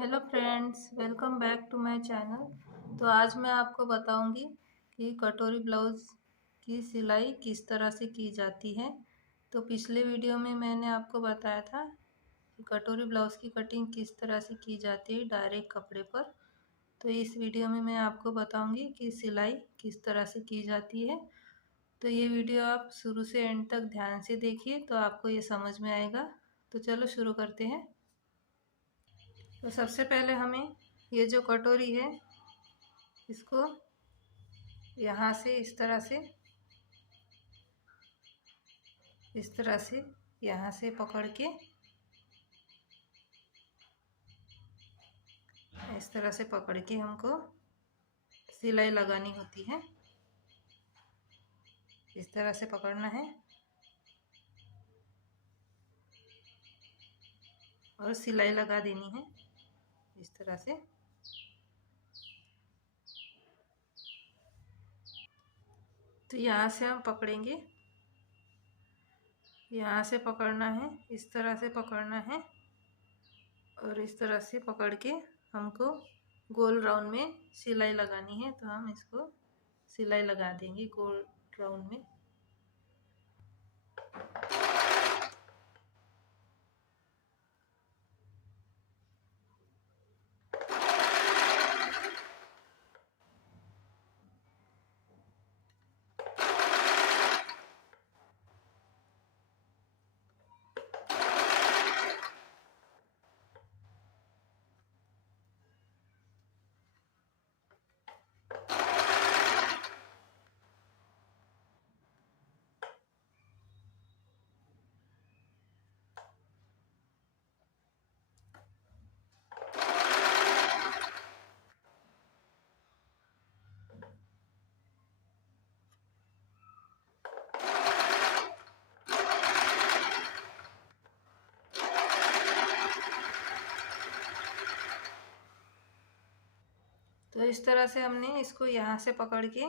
Hello friends, welcome back to my channel. तो आज मैं आपको बताऊंगी कि कटोरी ब्लाउज़ की सिलाई किस तरह से की जाती है। तो पिछले वीडियो में मैंने आपको बताया था कि कटोरी ब्लाउज़ की कटिंग किस तरह से की जाती है डायरेक्ट कपड़े पर। तो इस वीडियो में मैं आपको बताऊंगी कि सिलाई किस तरह से की जाती है। तो ये वीडियो आप शुरू से एंड तक ध्यान से देखिए तो आपको ये समझ में आएगा। तो चलो शुरू करते हैं। तो सबसे पहले हमें ये जो कटोरी है इसको यहाँ से इस तरह से यहाँ से पकड़ के इस तरह से पकड़ के हमको सिलाई लगानी होती है। इस तरह से पकड़ना है और सिलाई लगा देनी है इस तरह से। तो यहाँ से हम पकड़ेंगे, यहाँ से पकड़ना है, इस तरह से पकड़ना है और इस तरह से पकड़ के हमको गोल राउंड में सिलाई लगानी है। तो हम इसको सिलाई लगा देंगे गोल राउंड में। तो इस तरह से हमने इसको यहाँ से पकड़ के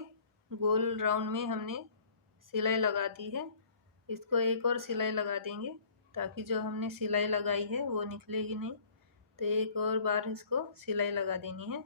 गोल राउंड में हमने सिलाई लगा दी है। इसको एक और सिलाई लगा देंगे ताकि जो हमने सिलाई लगाई है वो निकलेगी नहीं। तो एक और बार इसको सिलाई लगा देनी है।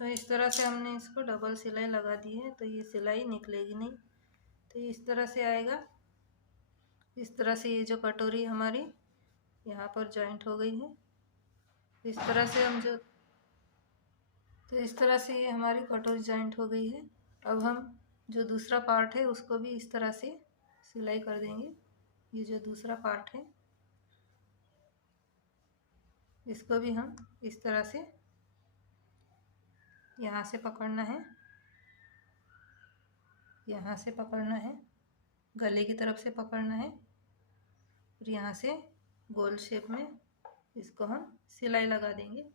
तो इस तरह से हमने इसको डबल सिलाई लगा दी है तो ये सिलाई निकलेगी नहीं। तो इस तरह से आएगा। इस तरह से ये जो कटोरी हमारी यहाँ पर जॉइंट हो गई है। इस तरह से हम जो तो इस तरह से ये हमारी कटोरी जॉइंट हो गई है। अब हम जो दूसरा पार्ट है उसको भी इस तरह से सिलाई कर देंगे। ये जो दूसरा पार्ट है इसको भी हम इस तरह से यहाँ से पकड़ना है, यहाँ से पकड़ना है, गले की तरफ से पकड़ना है और यहाँ से गोल शेप में इसको हम सिलाई लगा देंगे।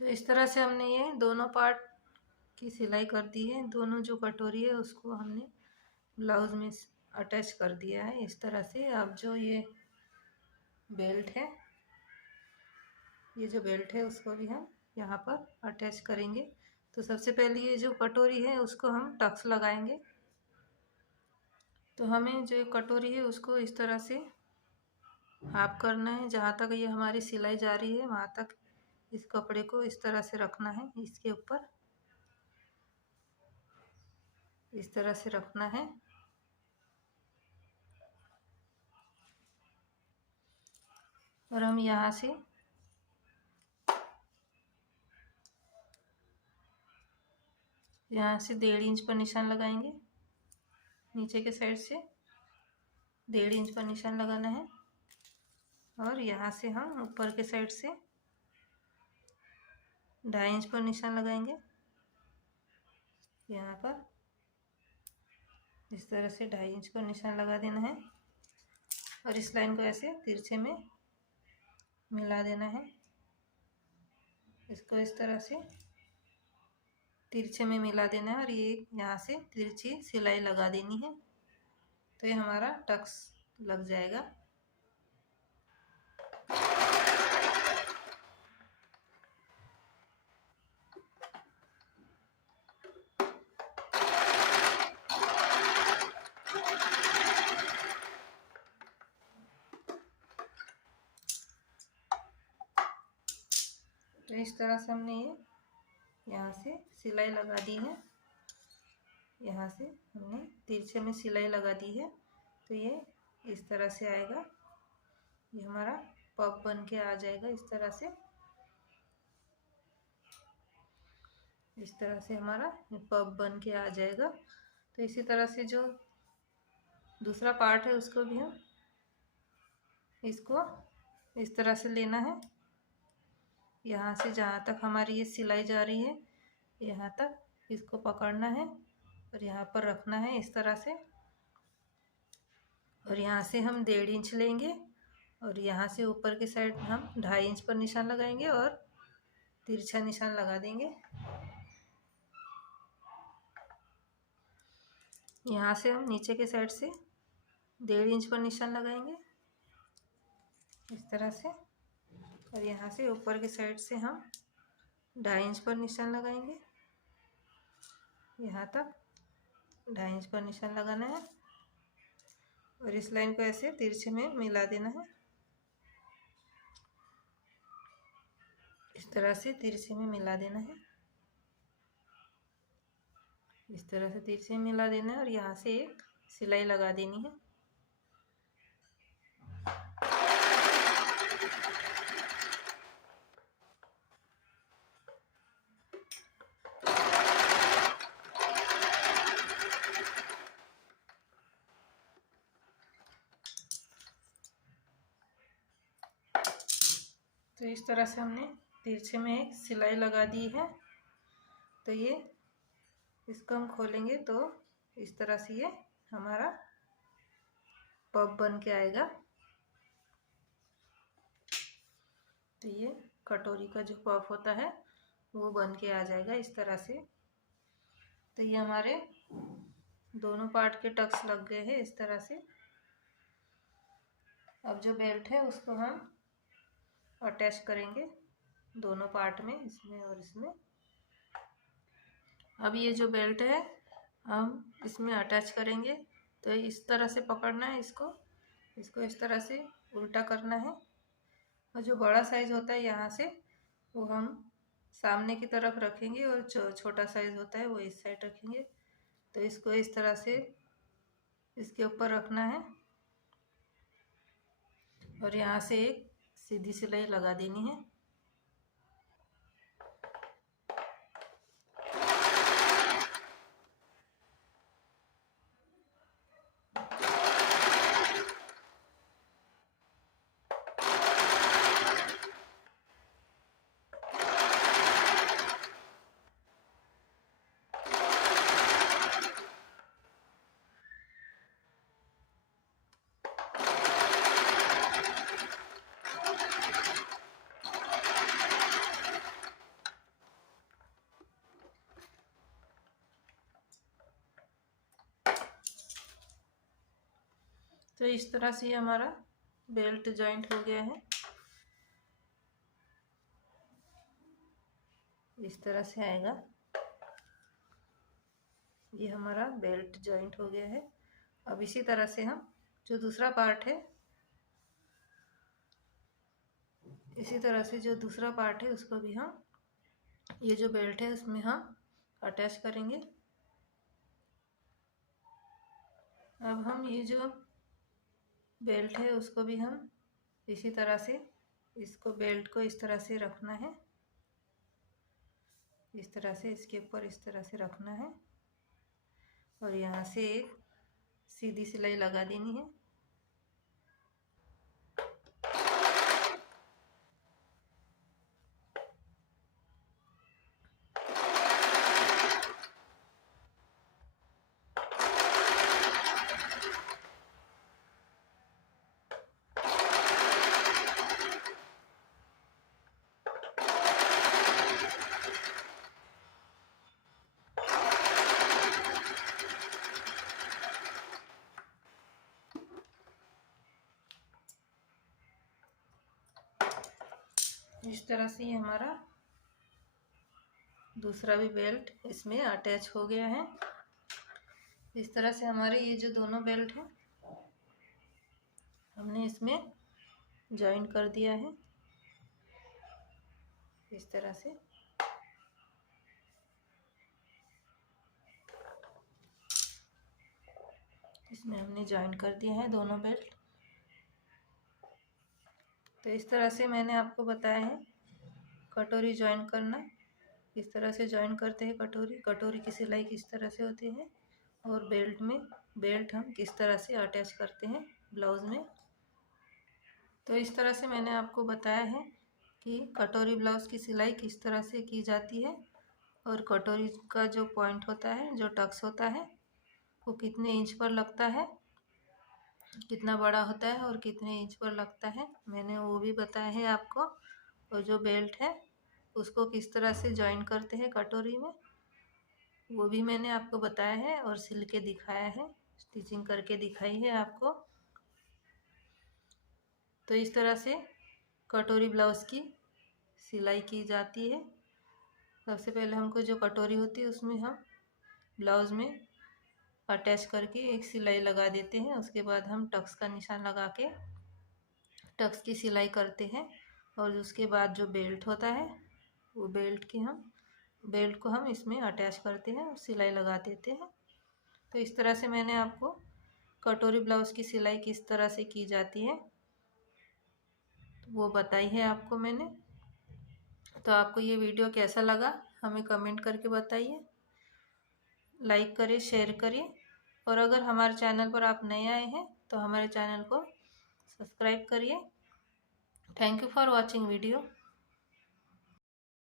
तो इस तरह से हमने ये दोनों पार्ट की सिलाई कर दी है। दोनों जो कटोरी है उसको हमने ब्लाउज में अटैच कर दिया है इस तरह से। अब जो ये बेल्ट है, ये जो बेल्ट है उसको भी हम यहाँ पर अटैच करेंगे। तो सबसे पहले ये जो कटोरी है उसको हम टक्स लगाएंगे। तो हमें जो कटोरी है उसको इस तरह से हाफ करना है। जहाँ तक ये हमारी सिलाई जा रही है वहाँ तक इस कपड़े को इस तरह से रखना है, इसके ऊपर इस तरह से रखना है। और हम यहाँ से यहाँ से 1.5 इंच पर निशान लगाएंगे नीचे के साइड से 1.5 इंच पर निशान लगाना है और यहाँ से हम ऊपर के साइड से 2.5 इंच पर निशान लगाएंगे। यहाँ पर इस तरह से 2.5 इंच पर निशान लगा देना है और इस लाइन को ऐसे तिरछे में मिला देना है। इसको इस तरह से तिरछे में मिला देना है और ये यहाँ से तिरछी सिलाई लगा देनी है, तो ये हमारा टक्स लग जाएगा। तो इस तरह से हमने ये यहाँ से सिलाई लगा दी है, यहाँ से हमने तिरछे में सिलाई लगा दी है, तो ये इस तरह से आएगा। ये हमारा पफ बन के आ जाएगा। इस तरह से हमारा पफ बन के आ जाएगा। तो इसी तरह से जो दूसरा पार्ट है उसको भी हम इसको इस तरह से लेना है। यहाँ से जहाँ तक हमारी ये सिलाई जा रही है यहाँ तक इसको पकड़ना है और यहाँ पर रखना है इस तरह से, और यहाँ से हम 1.5 इंच लेंगे और यहाँ से ऊपर के साइड हम 2.5 इंच पर निशान लगाएंगे और तिरछा निशान लगा देंगे। यहाँ से हम नीचे के साइड से 1.5 इंच पर निशान लगाएंगे इस तरह से, और यहाँ से ऊपर के साइड से हम 2.5 इंच पर निशान लगाएंगे। यहाँ तक 2.5 इंच पर निशान लगाना है और इस लाइन को ऐसे तिरछे में मिला देना है। इस तरह से तिरछे में मिला देना है, इस तरह से तिरछे में मिला देना है और यहाँ से एक सिलाई लगा देनी है। तो इस तरह से हमने तिरछे में एक सिलाई लगा दी है। तो ये इसको हम खोलेंगे तो इस तरह से ये हमारा पफ बन के आएगा। तो ये कटोरी का जो पफ होता है वो बन के आ जाएगा इस तरह से। तो ये हमारे दोनों पार्ट के टक्स लग गए हैं इस तरह से। अब जो बेल्ट है उसको हम अटैच करेंगे दोनों पार्ट में, इसमें और इसमें। अब ये जो बेल्ट है हम इसमें अटैच करेंगे। तो इस तरह से पकड़ना है इसको इस तरह से उल्टा करना है और जो बड़ा साइज होता है यहाँ से वो हम सामने की तरफ रखेंगे और जो छोटा साइज होता है वो इस साइड रखेंगे। तो इसको इस तरह से इसके ऊपर रखना है और यहाँ से एक सीधी सिलाई लगा देनी है। तो इस तरह से हमारा बेल्ट जॉइंट हो गया है। इस तरह से आएगा। ये हमारा बेल्ट जॉइंट हो गया है। अब इसी तरह से हम जो दूसरा पार्ट है इसी तरह से जो दूसरा पार्ट है उसको भी हम ये जो बेल्ट है उसमें हम अटैच करेंगे। अब हम ये जो बेल्ट है उसको भी हम इसी तरह से इसको बेल्ट को इस तरह से रखना है, इस तरह से इसके ऊपर इस तरह से रखना है और यहाँ से एक सीधी सिलाई लगा देनी है। इस तरह से ये हमारा दूसरा भी बेल्ट इसमें अटैच हो गया है। इस तरह से हमारे ये जो दोनों बेल्ट हैं हमने इसमें जॉइन कर दिया है। इस तरह से इसमें हमने जॉइन कर दिया है दोनों बेल्ट। तो इस तरह से मैंने आपको बताया है कटोरी जॉइन करना। इस तरह से जॉइन करते हैं कटोरी की सिलाई किस तरह से होती है और बेल्ट हम किस तरह से अटैच करते हैं ब्लाउज में। तो इस तरह से मैंने आपको बताया है कि कटोरी ब्लाउज की सिलाई किस तरह से की जाती है और कटोरी का जो पॉइंट होता है, जो टक्स होता है, वो कितने इंच पर लगता है, कितना बड़ा होता है और कितने इंच पर लगता है, मैंने वो भी बताया है आपको। और जो बेल्ट है उसको किस तरह से जॉइन करते हैं कटोरी में, वो भी मैंने आपको बताया है और सिल के दिखाया है, स्टिचिंग करके दिखाई है आपको। तो इस तरह से कटोरी ब्लाउज़ की सिलाई की जाती है। सबसे पहले हमको जो कटोरी होती है उसमें हम ब्लाउज़ में अटैच करके एक सिलाई लगा देते हैं। उसके बाद हम टक्स का निशान लगा के टक्स की सिलाई करते हैं और उसके बाद जो बेल्ट होता है वो बेल्ट को हम इसमें अटैच करते हैं और सिलाई लगा देते हैं। तो इस तरह से मैंने आपको कटोरी ब्लाउज़ की सिलाई किस तरह से की जाती है वो बताई है आपको मैंने। तो आपको ये वीडियो कैसा लगा हमें कमेंट करके बताइए, लाइक करिए, शेयर करिए और अगर हमारे चैनल पर आप नए आए हैं तो हमारे चैनल को सब्सक्राइब करिए। Thank you for watching video.